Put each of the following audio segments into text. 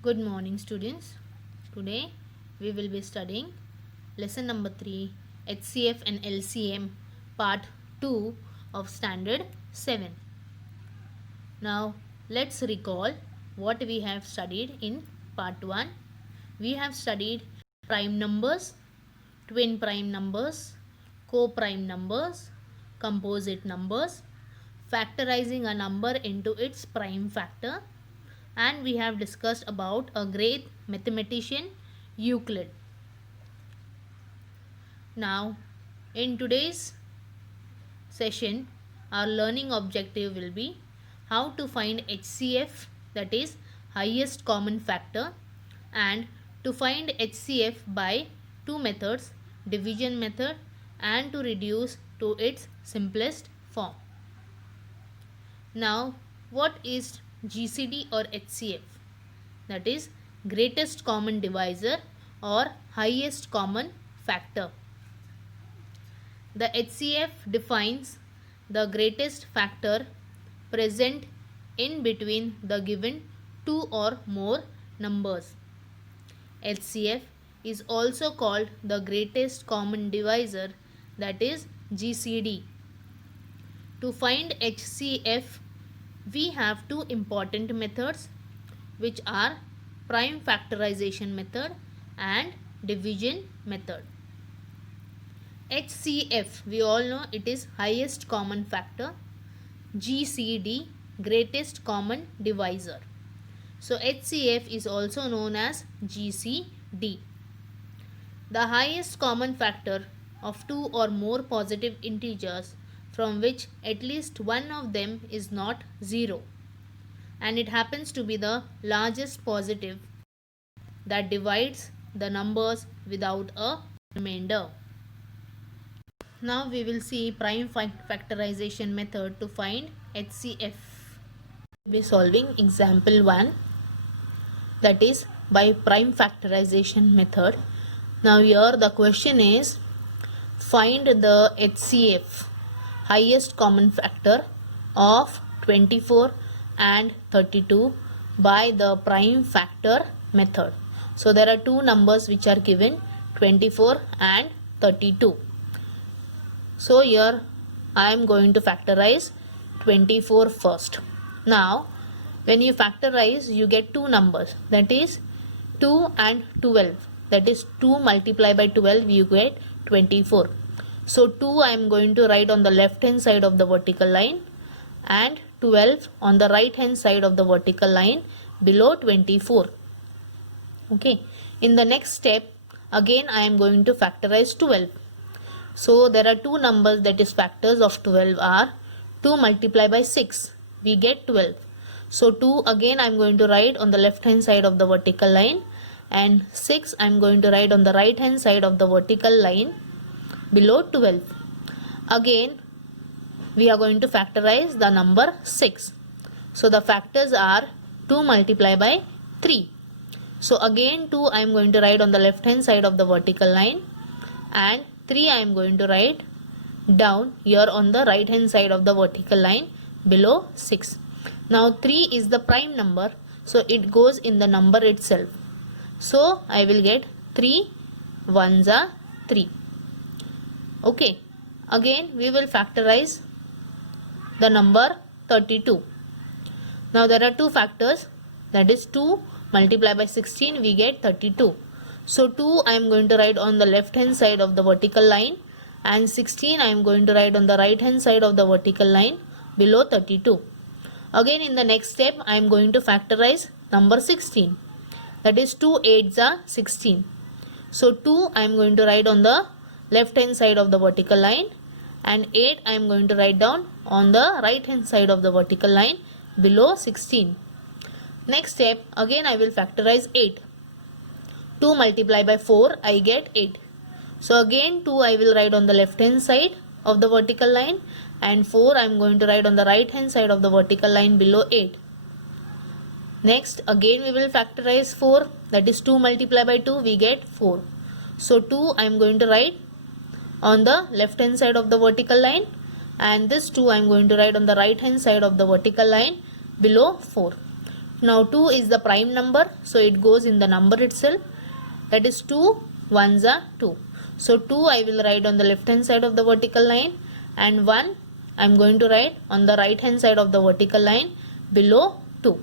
Good morning, students. Today we will be studying lesson number 3, HCF and LCM, part 2 of standard 7. Now let's recall what we have studied in part 1. We have studied prime numbers, twin prime numbers, co-prime numbers, composite numbers, factorizing a number into its prime factor, and we have discussed about a great mathematician, Euclid. Now in today's session, our learning objective will be how to find HCF, that is highest common factor, and to find HCF by two methods, division method and to reduce to its simplest form. Now what is GCD or HCF? That is greatest common divisor or highest common factor. The HCF defines the greatest factor present in between the given two or more numbers. HCF is also called the greatest common divisor, that is GCD. To find HCF, we have two important methods, which are prime factorization method and division method. HCF, we all know it is highest common factor. GCD, greatest common divisor. So HCF is also known as GCD. The highest common factor of two or more positive integers from which at least one of them is not 0, and it happens to be the largest positive that divides the numbers without a remainder. Now we will see prime factorization method to find HCF. We will be solving example 1, that is by prime factorization method. Now here the question is, find the HCF, highest common factor of 24 and 32 by the prime factor method. So there are two numbers which are given, 24 and 32. So here I am going to factorize 24 first. Now when you factorize, you get two numbers, that is 2 and 12. That is 2 multiplied by 12, you get 24. So 2 I am going to write on the left hand side of the vertical line and 12 on the right hand side of the vertical line below 24. Okay. In the next step, again I am going to factorize 12. So there are two numbers, that is factors of 12 are 2 multiplied by 6, we get 12. So 2 again I am going to write on the left hand side of the vertical line and 6 I am going to write on the right hand side of the vertical line below 12. Again we are going to factorize the number 6. So the factors are 2 multiplied by 3. So again 2 I am going to write on the left hand side of the vertical line and 3 I am going to write down here on the right hand side of the vertical line below 6. Now 3 is the prime number, so it goes in the number itself. So I will get 3 ones are 3. Okay. Again we will factorize the number 32. Now there are two factors, that is 2 multiplied by 16, we get 32. So 2 I am going to write on the left hand side of the vertical line and 16 I am going to write on the right hand side of the vertical line below 32. Again in the next step I am going to factorize number 16, that is 2 8s are 16. So 2 I am going to write on the left hand side of the vertical line and 8 I am going to write down on the right hand side of the vertical line below 16. Next step, again I will factorize 8. 2 multiplied by 4, I get 8. So again 2 I will write on the left hand side of the vertical line and 4 I am going to write on the right hand side of the vertical line below 8. Next again we will factorize 4, that is 2 multiplied by 2, we get 4. So 2 I am going to write on the left hand side of the vertical line and this 2 I am going to write on the right hand side of the vertical line below 4. Now 2 is the prime number, so it goes in the number itself. That is 2 ones are 2. So 2 I will write on the left hand side of the vertical line, and 1 I am going to write on the right hand side of the vertical line below 2.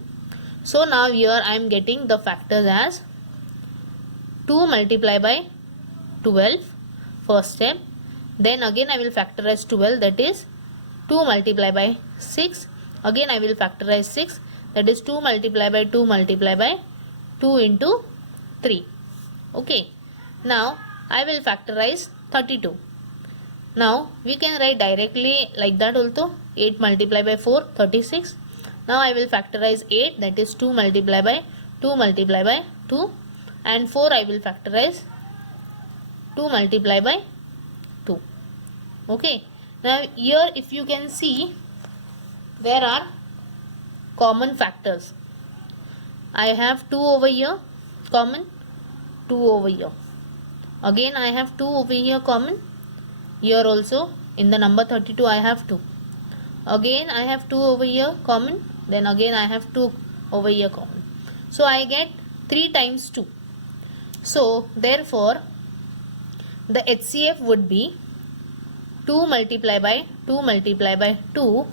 So now here I am getting the factors as 2 multiplied by 12 first step. Then again I will factorize 12, that is 2 multiplied by 6. Again I will factorize 6, that is 2 multiplied by 2 multiplied by 2 into 3. Okay. Now I will factorize 32. Now we can write directly like that also. 8 multiplied by 4, 36. Now I will factorize 8, that is 2 multiplied by 2 multiplied by 2, and 4 I will factorize 2 multiplied by 2. Okay. Now here if you can see, there are common factors. I have 2 over here common, 2 over here. Again I have 2 over here common. Here also in the number 32 I have 2. Again I have 2 over here common. Then again I have 2 over here common. So I get 3 times 2. So therefore the HCF would be 2 multiplied by 2 multiplied by 2,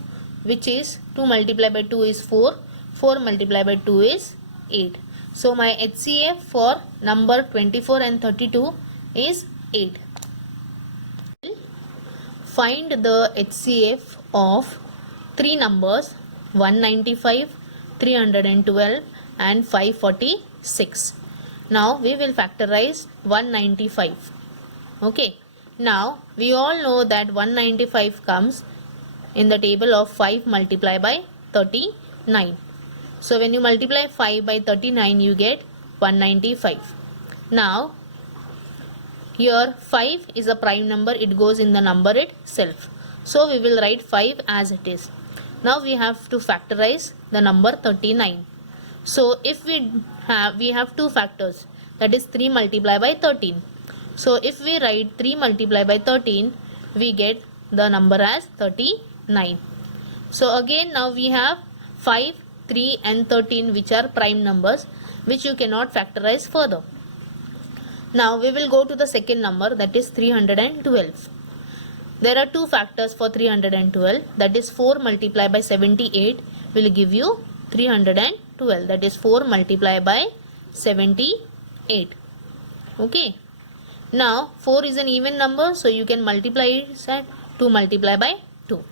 which is 2 multiplied by 2 is 4. 4 multiplied by 2 is 8. So my HCF for number 24 and 32 is 8. Find the HCF of 3 numbers 195, 312 and 546. Now we will factorize 195. Okay. Now we all know that 195 comes in the table of 5 multiplied by 39. So when you multiply 5 by 39 you get 195. Now here 5 is a prime number, it goes in the number itself. So we will write 5 as it is. Now we have to factorize the number 39. So if we have two factors, that is 3 multiplied by 13. So if we write 3 multiplied by 13, we get the number as 39. So again now we have 5, 3 and 13, which are prime numbers, which you cannot factorize further. Now we will go to the second number, that is 312. There are two factors for 312, that is 4 multiplied by 78 will give you 312, that is 4 multiplied by 78. Okay. Now 4 is an even number, so you can multiply it at 2 multiplied by 2.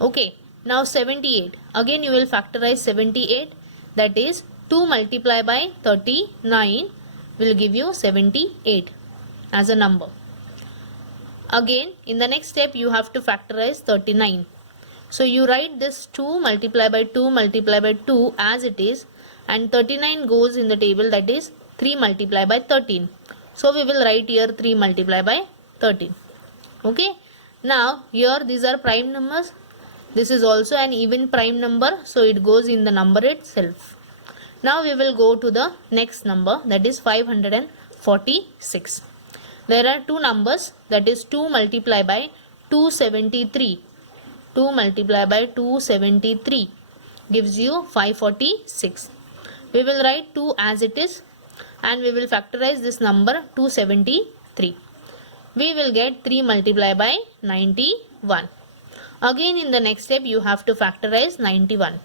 Okay. Now 78, again you will factorize 78, that is 2 multiplied by 39 will give you 78 as a number. Again in the next step you have to factorize 39. So you write this 2 multiplied by 2 multiplied by 2 as it is, and 39 goes in the table, that is 3 multiplied by 13. So we will write here 3 multiplied by 13. Okay. Now here these are prime numbers. This is also an even prime number, so it goes in the number itself. Now we will go to the next number, that is 546. There are two numbers, that is 2 multiplied by 273. 2 multiplied by 273 gives you 546. We will write 2 as it is, and we will factorize this number 273. We will get 3 multiplied by 91. Again in the next step you have to factorize 91.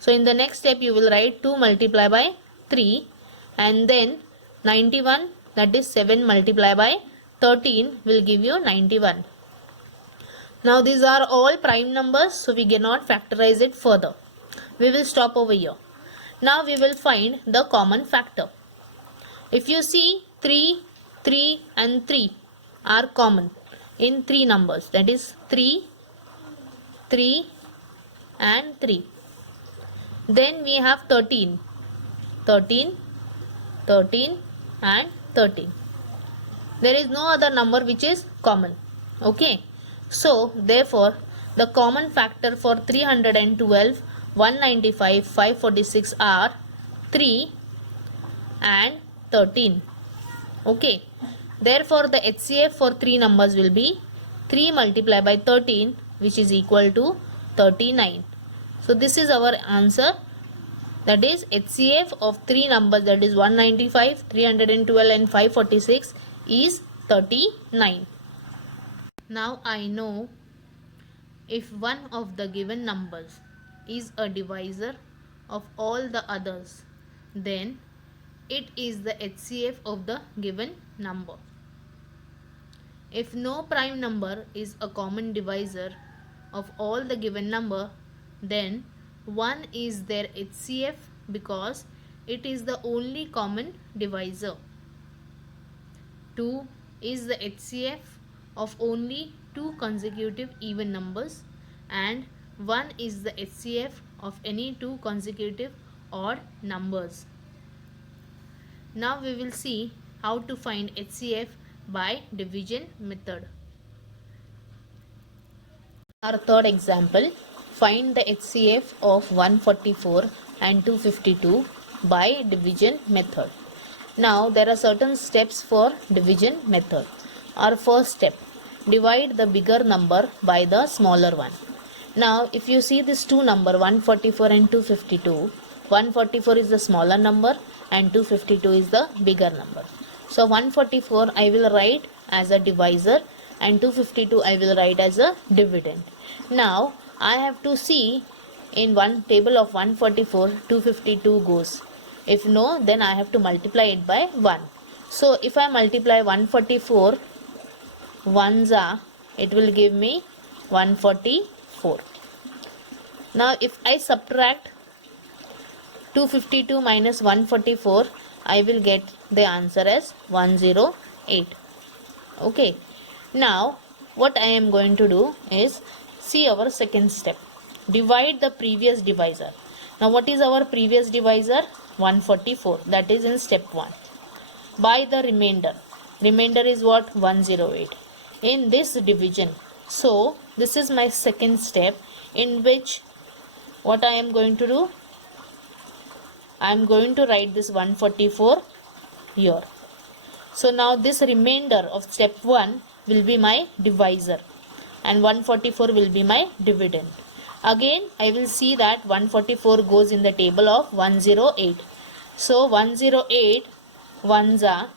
So in the next step you will write 2 multiplied by 3, and then 91, that is 7 multiplied by 13 will give you 91. Now these are all prime numbers, so we cannot factorize it further. We will stop over here. Now we will find the common factor. If you see 3, 3 and 3 are common in 3 numbers, that is 3, 3 and 3. Then we have 13, 13, 13 and 13. There is no other number which is common. Okay. So therefore the common factor for 312, 195, 546 are 3 and 13. Okay. Therefore the HCF for 3 numbers will be 3 multiplied by 13, which is equal to 39. So this is our answer. That is HCF of three numbers, that is 195, 312 and 546 is 39. Now I know if one of the given numbers is a divisor of all the others, then it is the HCF of the given number. If no prime number is a common divisor of all the given number, then 1 is their HCF because it is the only common divisor. 2 is the HCF of only two consecutive even numbers, and 1 is the HCF of any two consecutive odd numbers. Now we will see how to find HCF by division method. Our third example, find the HCF of 144 and 252 by division method. Now there are certain steps for division method. Our first step, divide the bigger number by the smaller one. Now if you see this two number 144 and 252, 144 is the smaller number and 252 is the bigger number. So 144 I will write as a divisor and 252 I will write as a dividend. Now I have to see in one table of 144 252 goes. If no, then I have to multiply it by 1. So if I multiply 144 ones are, it will give me 144. Now if I subtract 252 minus 144, I will get the answer as 108. Okay. Now what I am going to do is see our second step. Divide the previous divisor. Now what is our previous divisor? 144. That is in step 1. By the remainder. Remainder is what? 108. In this division. So this is my second step, in which what I am going to do? I am going to write this 144 here. So now this remainder of step 1 will be my divisor and 144 will be my dividend. Again I will see that 144 goes in the table of 108. So 108 ones are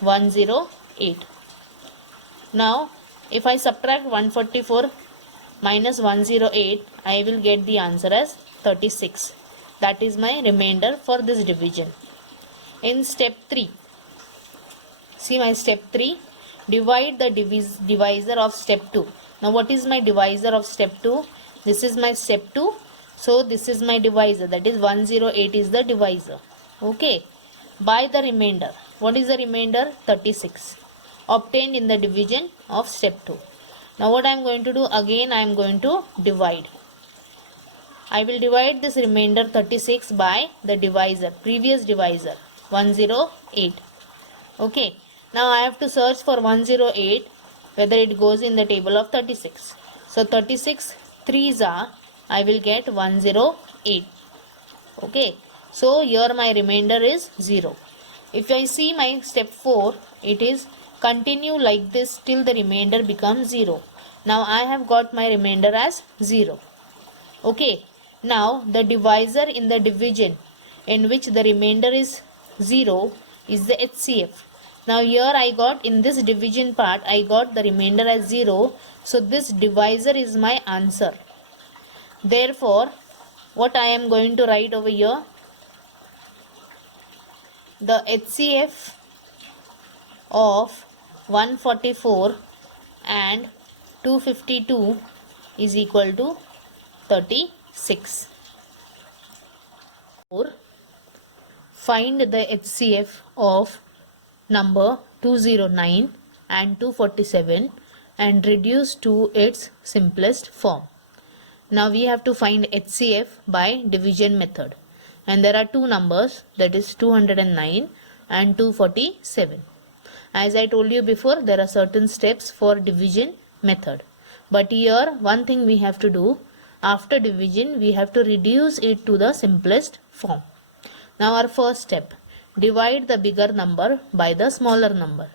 108. Now if I subtract 144 minus 108, I will get the answer as 36. That is my remainder for this division. In step 3, see my step 3, divide the divisor of step 2. Now what is my divisor of step 2? This is my step 2. So this is my divisor, that is 108 is the divisor. Okay. By the remainder. What is the remainder? 36. Obtained in the division of step 2. Now what I am going to do? Again I am going to divide. I will divide this remainder 36 by the divisor, previous divisor 108. Okay. Now I have to search for 108 whether it goes in the table of 36. So 36 3s are, I will get 108. Okay. So here my remainder is 0. If I see my step 4, it is continue like this till the remainder becomes 0. Now I have got my remainder as 0. Okay. Now the divisor in the division in which the remainder is 0 is the HCF. Now here I got, in this division part, I got the remainder as 0. So this divisor is my answer. Therefore, what I am going to write over here? The HCF of 144 and 252 is equal to 36. Or find the HCF of number 209 and 247 and reduce to its simplest form. Now we have to find HCF by division method, and there are two numbers, that is 209 and 247. As I told you before, there are certain steps for division method, but here one thing we have to do, after division we have to reduce it to the simplest form. Now our first step, divide the bigger number by the smaller number.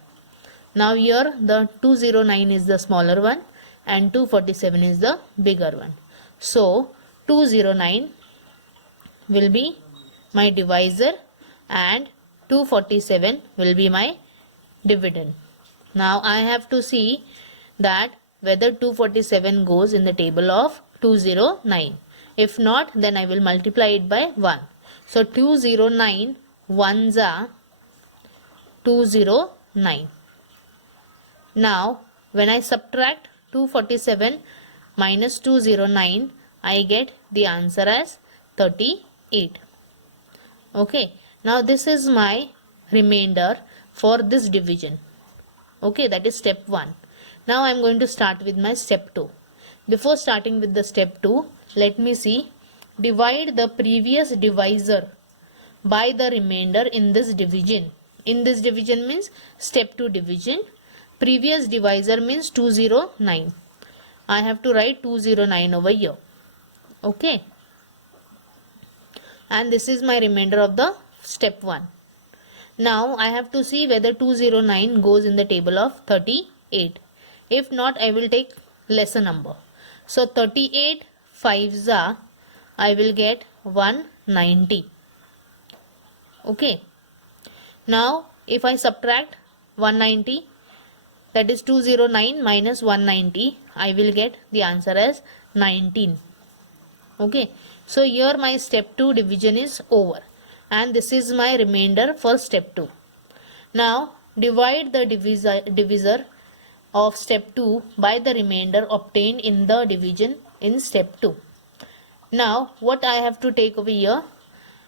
Now here the 209 is the smaller one and 247 is the bigger one. So 209 will be my divisor and 247 will be my dividend. Now I have to see that whether 247 goes in the table of 209. If not, then I will multiply it by 1. So 209 ones are 209. Now when I subtract 247 minus 209, I get the answer as 38. Okay, now this is my remainder for this division. Okay, that is step 1. Now I am going to start with my step 2. Before starting with the step 2, let me see. Divide the previous divisor by the remainder in this division. In this division means step 2 division. Previous divisor means 209. I have to write 209 over here. Okay. And this is my remainder of the step 1. Now I have to see whether 209 goes in the table of 38. If not, I will take lesser number. So 38 5s are, I will get 190. Okay. Now if I subtract 190, that is 209 minus 190, I will get the answer as 19. Okay. So here my step 2 division is over. And this is my remainder for step 2. Now divide the divisor of step 2 by the remainder obtained in the division in step 2. Now what I have to take over here,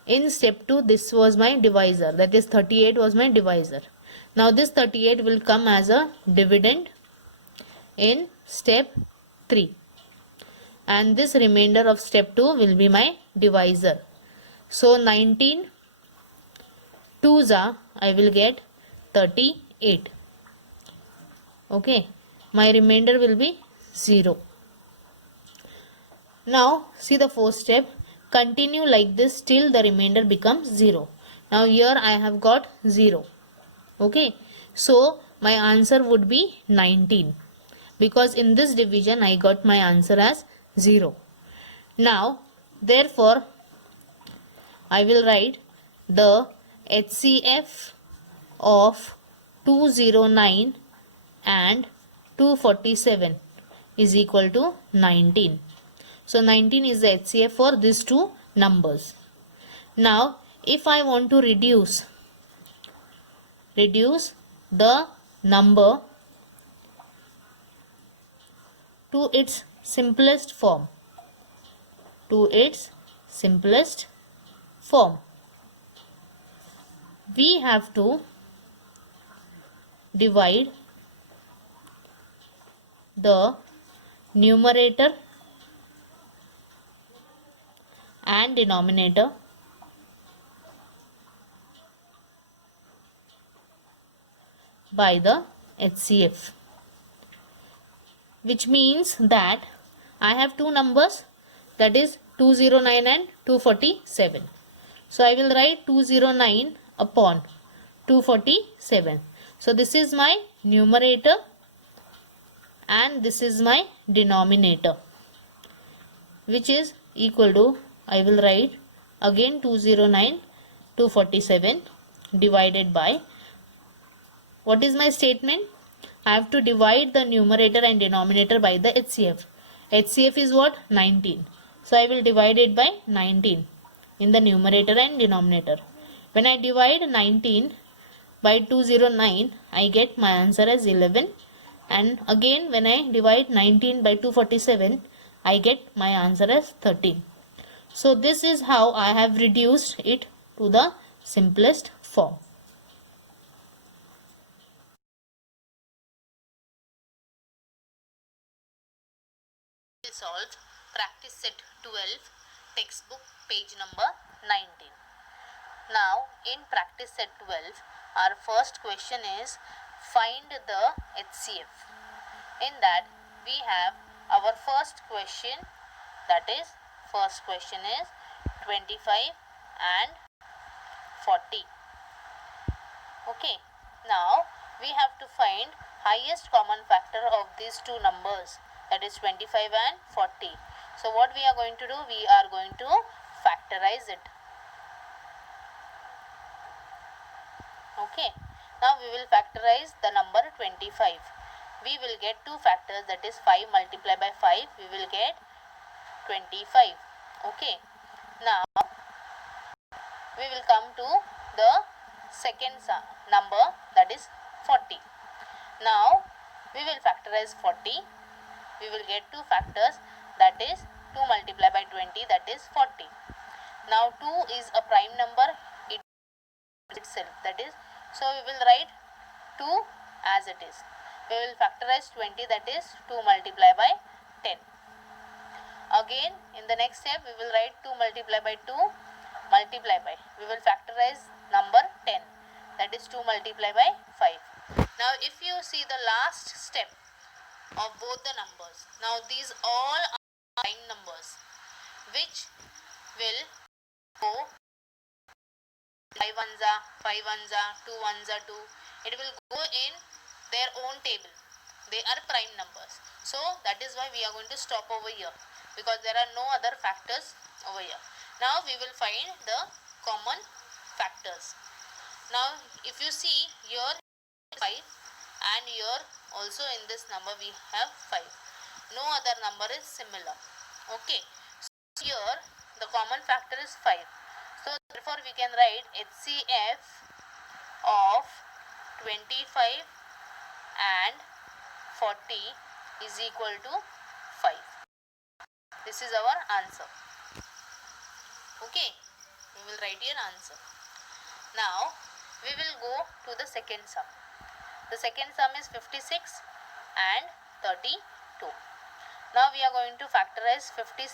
in step 2 this was my divisor, that is 38 was my divisor. Now this 38 will come as a dividend in step 3. And this remainder of step 2 will be my divisor. So 19 2s are, I will get 38. Okay, my remainder will be 0. Now see the fourth step. Continue like this till the remainder becomes 0. Now here I have got 0. Okay, so my answer would be 19, because in this division I got my answer as 0. Now therefore I will write the HCF of 209 and 247 is equal to 19. So 19 is the HCF for these two numbers. Now if I want to reduce the number to its simplest form, we have to divide the numerator and denominator by the HCF, which means that I have two numbers, that is 209 and 247. So I will write 209 upon 247. So this is my numerator and this is my denominator, which is equal to, I will write again 209 247 divided by, what is my statement? I have to divide the numerator and denominator by the HCF. HCF is what? 19. So I will divide it by 19 in the numerator and denominator. When I divide 19 by 209, I get my answer as 11. And again when I divide 19 by 247, I get my answer as 13. So this is how I have reduced it to the simplest form. Solve practice set 12, textbook page number 19. Now in practice set 12, our first question is find the HCF. In that we have our first question, that is first question is 25 and 40. Okay, now we have to find highest common factor of these two numbers, that is 25 and 40. So what we are going to do, we are going to factorize it. Okay. Now we will factorize the number 25. We will get two factors, that is 5 multiplied by 5. We will get 25. Okay. Now we will come to the second number, that is 40. Now we will factorize 40. We will get two factors, that is 2 multiplied by 20, that is 40. Now 2 is a prime number itself, that is, so we will write 2 as it is. We will factorize 20, that is 2 multiplied by 10. Again in the next step we will write 2 multiplied by 2 multiplied by, we will factorize number 10, that is 2 multiplied by 5. Now if you see the last step of both the numbers, now these all are prime numbers which will go 5 ones are 5 ones are 2 ones are 2. It will go in their own table. They are prime numbers. So that is why we are going to stop over here, because there are no other factors over here. Now we will find the common factors. Now if you see here 5 and here also in this number we have 5. No other number is similar. Okay. So here the common factor is 5. So therefore we can write HCF of 25 and 40 is equal to 5. This is our answer. Okay, we will write here answer. Now we will go to the second sum. The second sum is 56 and 32. Now we are going to factorize 56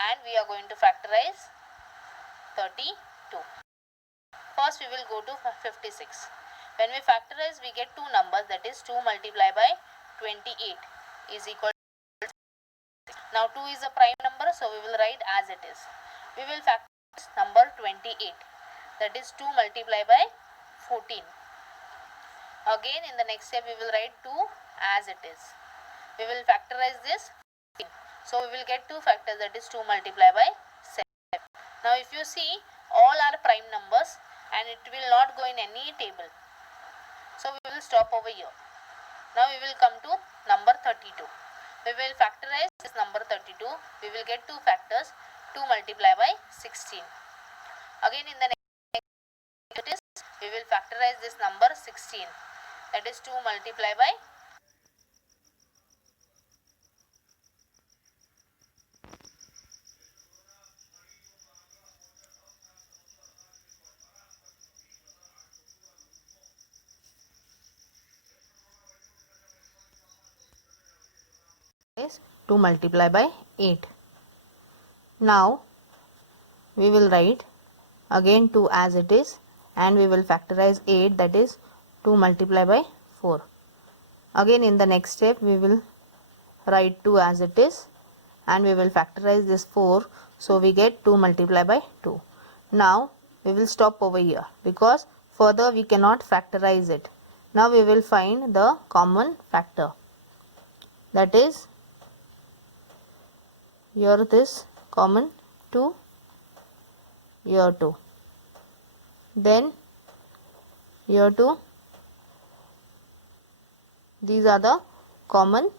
and we are going to factorize 32. First we will go to 56. When we factorize we get two numbers, that is 2 multiplied by 28 is equal to 6. Now 2 is a prime number, so we will write as it is. We will factorize number 28, that is 2 multiplied by 14. Again in the next step we will write 2 as it is. We will factorize this 14. So we will get two factors, that is 2 multiplied by 7. Now if you see, all are prime numbers and it will not go in any table. So we will stop over here. Now we will come to number 32. We will factorize this number 32. We will get two factors, 2 multiplied by 16. Again in the next we will factorize this number 16. That is 2 multiplied by is 2 multiplied by 8. Now we will write again 2 as it is and we will factorize 8, that is 2 multiplied by 4. Again in the next step we will write 2 as it is and we will factorize this 4, so we get 2 multiplied by 2. Now we will stop over here because further we cannot factorize it. Now we will find the common factor, that is here this common 2, here 2, then here 2. These are the common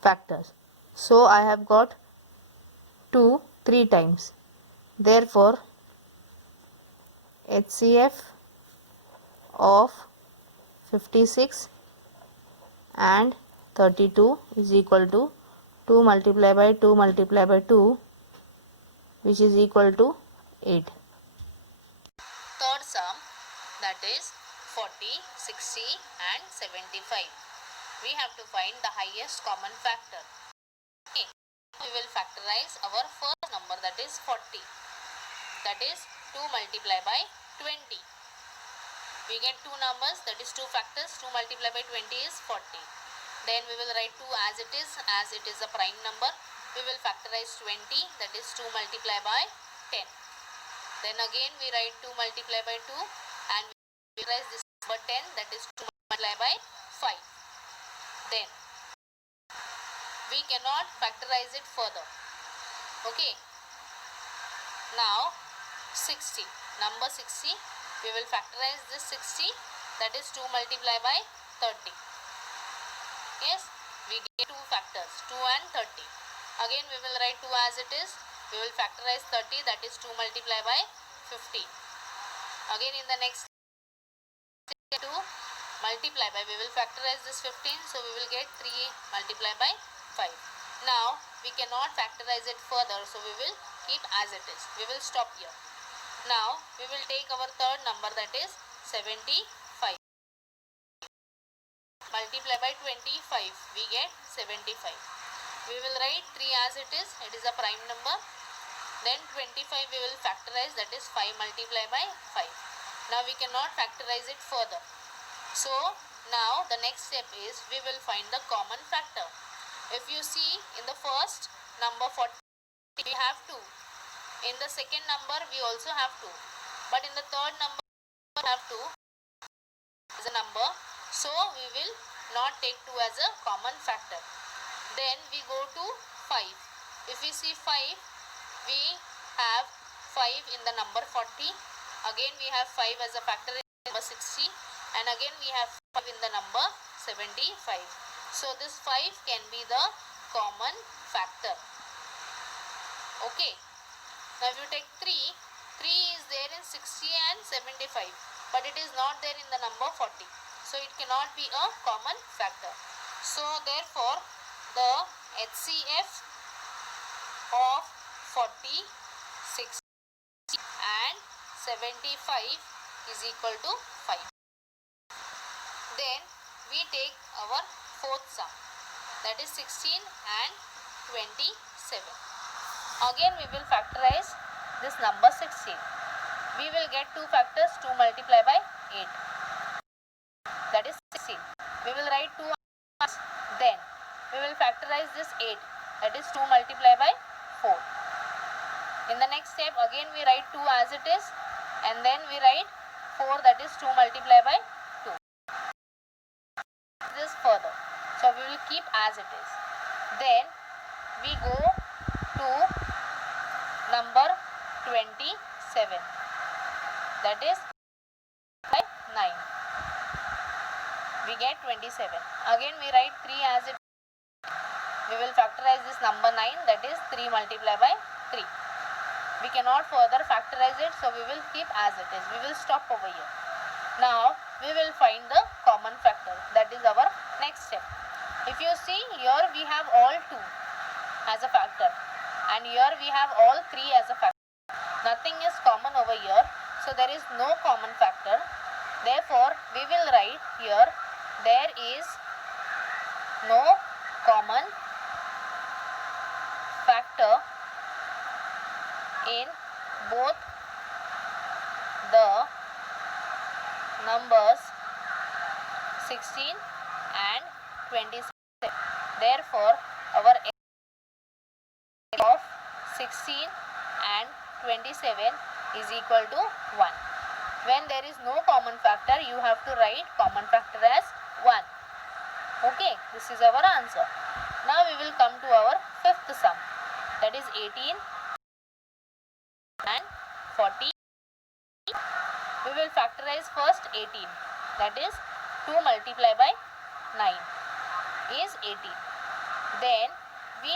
factors. So I have got 2 3 times. Therefore HCF of 56 and 32 is equal to 2 multiplied by 2 multiplied by 2, which is equal to 8. Third sum, that is 40, 60 and 75. We have to find the highest common factor. Okay. We will factorize our first number, that is 40. That is 2 multiplied by 20. We get two numbers, that is two factors. 2 multiplied by 20 is 40. Then we will write 2 as it is a prime number. We will factorize 20, that is 2 multiplied by 10. Then again we write 2 multiplied by 2 and we factorize this number 10, that is 2 multiplied by 5. Then we cannot factorize it further. Okay. Now 60, number 60 We will factorize this 60, that is 2 multiplied by 30. Yes, we get two factors, 2 and 30. Again we will write 2 as it is. We will factorize 30, that is 2 multiplied by 50. Again in the next 2 multiply by, we will factorize this 15, so we will get 3 multiplied by 5. Now we cannot factorize it further, so we will keep as it is. We will stop here. Now we will take our third number, that is 75. Multiply by 25, we get 75. We will write 3 as it is a prime number. Then 25 we will factorize, that is 5 multiplied by 5. Now we cannot factorize it further. So now the next step is we will find the common factor. If you see in the first number 40 we have 2. In the second number we also have 2. But in the third number we have 2 as a number. So we will not take 2 as a common factor. Then we go to 5. If we see 5, we have 5 in the number 40. Again we have 5 as a factor in number 60. And again we have 5 in the number 75. So this 5 can be the common factor. Okay. Now if you take 3 is there in 60 and 75. But it is not there in the number 40. So it cannot be a common factor. So therefore the HCF of 40, 60 and 75 is equal to 5. Then we take our fourth sum, that is 16 and 27. Again we will factorize this number 16. We will get two factors, 2 multiplied by 8. That is 16. We will write 2 as, then we will factorize this 8. That is 2 multiplied by 4. In the next step again we write 2 as it is, and then we write 4, that is 2 multiplied by 2. This further. So we will keep as it is. Then we go to number 27. That is by 9. We get 27. Again we write 3 as it is. We will factorize this number 9, that is 3 multiplied by 3. We cannot further factorize it, so we will keep as it is. We will stop over here. Now we will find the common factor. That is our next step. If you see here we have all 2 as a factor, and here we have all 3 as a factor. Nothing is common over here, so there is no common factor. Therefore we will write here there is no common factor in both the numbers 16 and 27. Therefore our of 16 and 27 is equal to 1. When there is no common factor, you have to write common factor as 1. Okay, this is our answer. Now we will come to our fifth sum, that is 18 and 40. We will factorize first 18, that is 2 multiplied by 9 is 18. Then we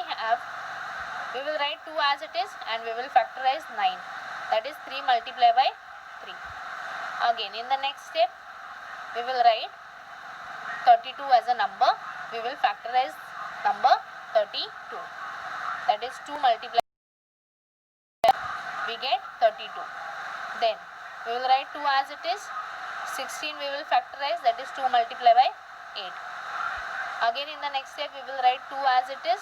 will write 2 as it is, and we will factorize 9, that is 3 multiplied by 3. Again in the next step we will write 32 as a number. We will factorize number 32, that is 2 multiplied by, we get 32. Then we will write 2 as it is. 16 we will factorize, that is 2 multiplied by 8. Again in the next step we will write 2 as it is.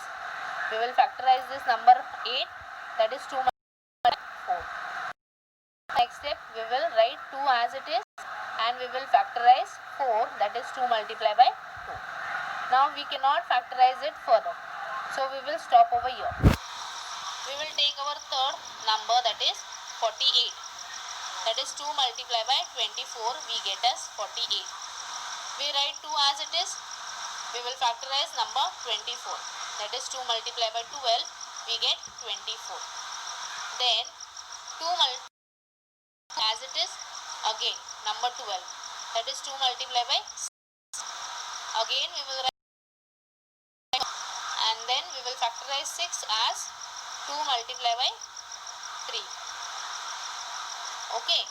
We will factorize this number 8, that is 2 multiplied by 4. Next step we will write 2 as it is, and we will factorize 4, that is 2 multiplied by 2. Now we cannot factorize it further, so we will stop over here. We will take our third number, that is 48. That is 2 multiplied by 24, we get as 48. We write 2 as it is. We will factorize number 24. That is 2 multiplied by 12, we get 24. Then 2 multiplied as it is. Again, number 12. That is 2 multiplied by 6. Again, we will write and then we will factorize 6 as 2 multiplied by 3. Okay.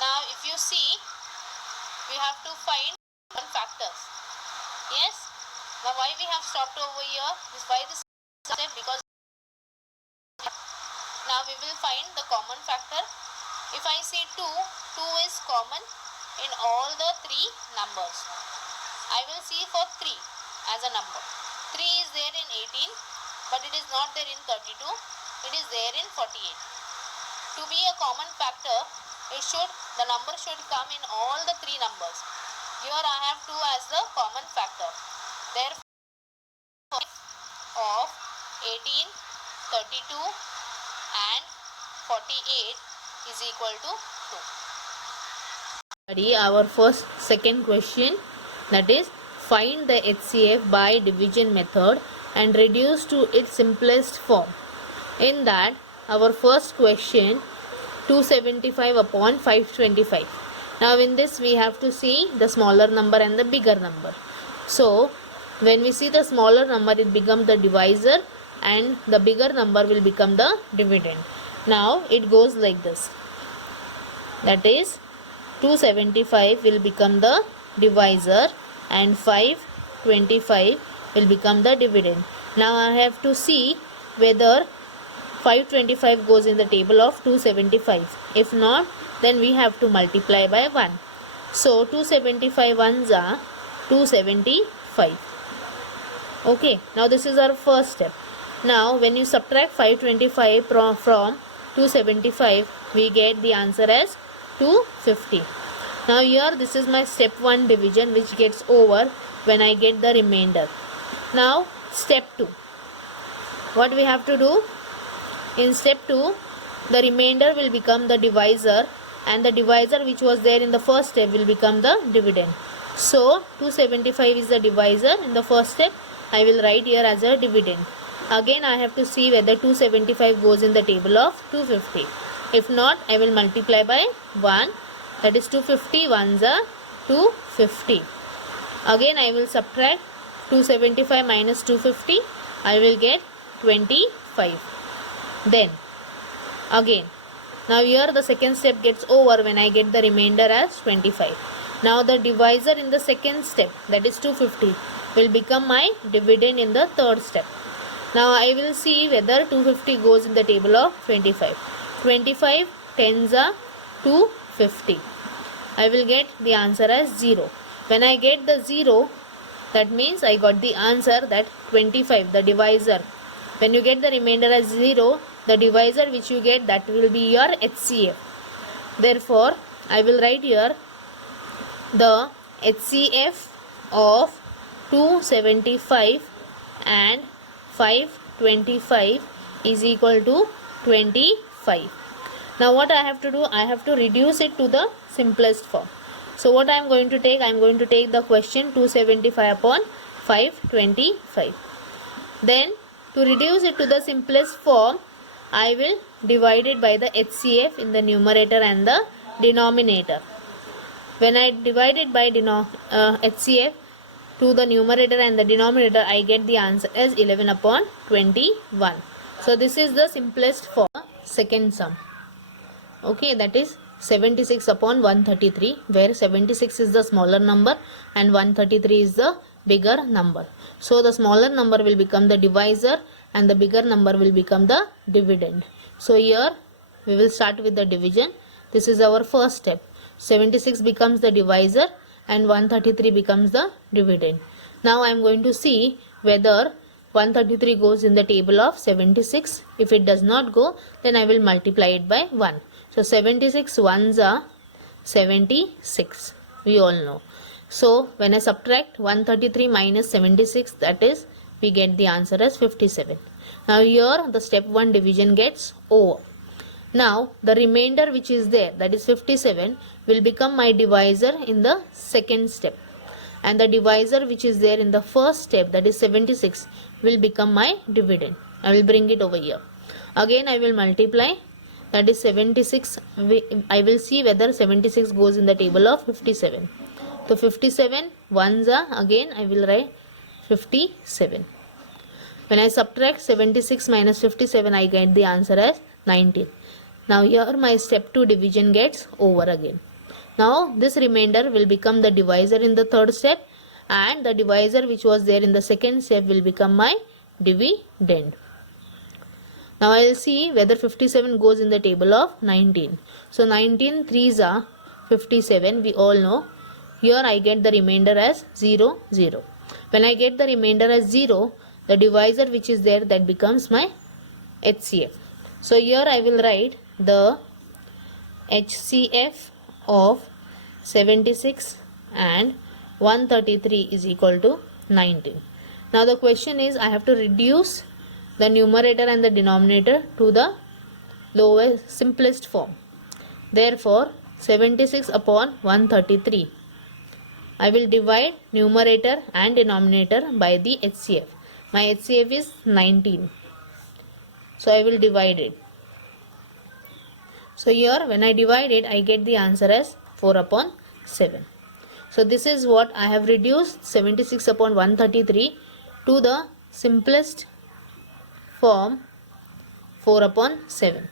Now, if you see, we have to find common factors. Yes. Now, why we have stopped over here? Why this step? Because now we will find the common factor. If I see 2, 2 is common in all the 3 numbers. I will see for 3 as a number. 3 is there in 18, but it is not there in 32. It is there in 48. To be a common factor, the number should come in all the 3 numbers. Here I have 2 as the common factor. Therefore, of 18, 32 and 48 is equal to 2. Study our second question, that is find the HCF by division method and reduce to its simplest form. In that, our first question, 275 upon 525. Now in this we have to see the smaller number and the bigger number. So when we see the smaller number, it becomes the divisor and the bigger number will become the dividend. Now it goes like this. That is 275 will become the divisor and 525 will become the dividend. Now I have to see whether 525 goes in the table of 275. If not, then we have to multiply by 1. So 275 ones are 275. Okay, now this is our first step. Now when you subtract 525 from 275, we get the answer as 250. Now here this is my step 1 division, which gets over when I get the remainder. Now step 2. What we have to do? In step 2, the remainder will become the divisor and the divisor which was there in the first step will become the dividend. So 275 is the divisor. In the first step, I will write here as a dividend. Again, I have to see whether 275 goes in the table of 250. If not, I will multiply by 1. That is 250 ones are 250. Again, I will subtract 275 minus 250. I will get 25. Then again, now here the second step gets over when I get the remainder as 25. Now the divisor in the second step, that is 250, will become my dividend in the third step. Now I will see whether 250 goes in the table of 25. 25 tens are 250. I will get the answer as 0. When I get the 0, that means I got the answer, that 25, the divisor. When you get the remainder as 0, the divisor which you get, that will be your HCF. Therefore, I will write here the HCF of 275 and 525 is equal to 25. Now what I have to do? I have to reduce it to the simplest form. So what I am going to take? I am going to take the question 275 upon 525. Then to reduce it to the simplest form, I will divide it by the HCF in the numerator and the denominator. When I divide it by HCF to the numerator and the denominator, I get the answer as 11 upon 21. So this is the simplest form. Second sum. Okay, that is 76 upon 133, where 76 is the smaller number and 133 is the bigger number. So the smaller number will become the divisor and the bigger number will become the dividend. So here we will start with the division. This is our first step. 76 becomes the divisor and 133 becomes the dividend. Now I am going to see whether 133 goes in the table of 76. If it does not go, then I will multiply it by 1. So 76 ones are 76. We all know. So when I subtract 133 minus 76, that is, we get the answer as 57. Now here the step 1 division gets over. Now the remainder which is there, that is 57, will become my divisor in the second step. And the divisor which is there in the first step, that is 76, will become my dividend. I will bring it over here. Again I will multiply that is 76. I will see whether 76 goes in the table of 57. So 57 ones are, again I will write 57. When I subtract 76 minus 57, I get the answer as 19. Now here my step 2 division gets over again. Now this remainder will become the divisor in the third step, and the divisor which was there in the second step will become my dividend. Now I will see whether 57 goes in the table of 19. So 19 3s are 57, we all know. Here I get the remainder as 0, 0. When I get the remainder as 0, the divisor which is there, that becomes my HCF. So here I will write the HCF of 76 and 133 is equal to 19. Now the question is, I have to reduce the numerator and the denominator to the lowest, simplest form. Therefore 76 upon 133, I will divide numerator and denominator by the HCF. My HCF is 19, so I will divide it. So here when I divide it, I get the answer as 4 upon 7. So this is what I have reduced 76 upon 133 to the simplest form, 4 upon 7.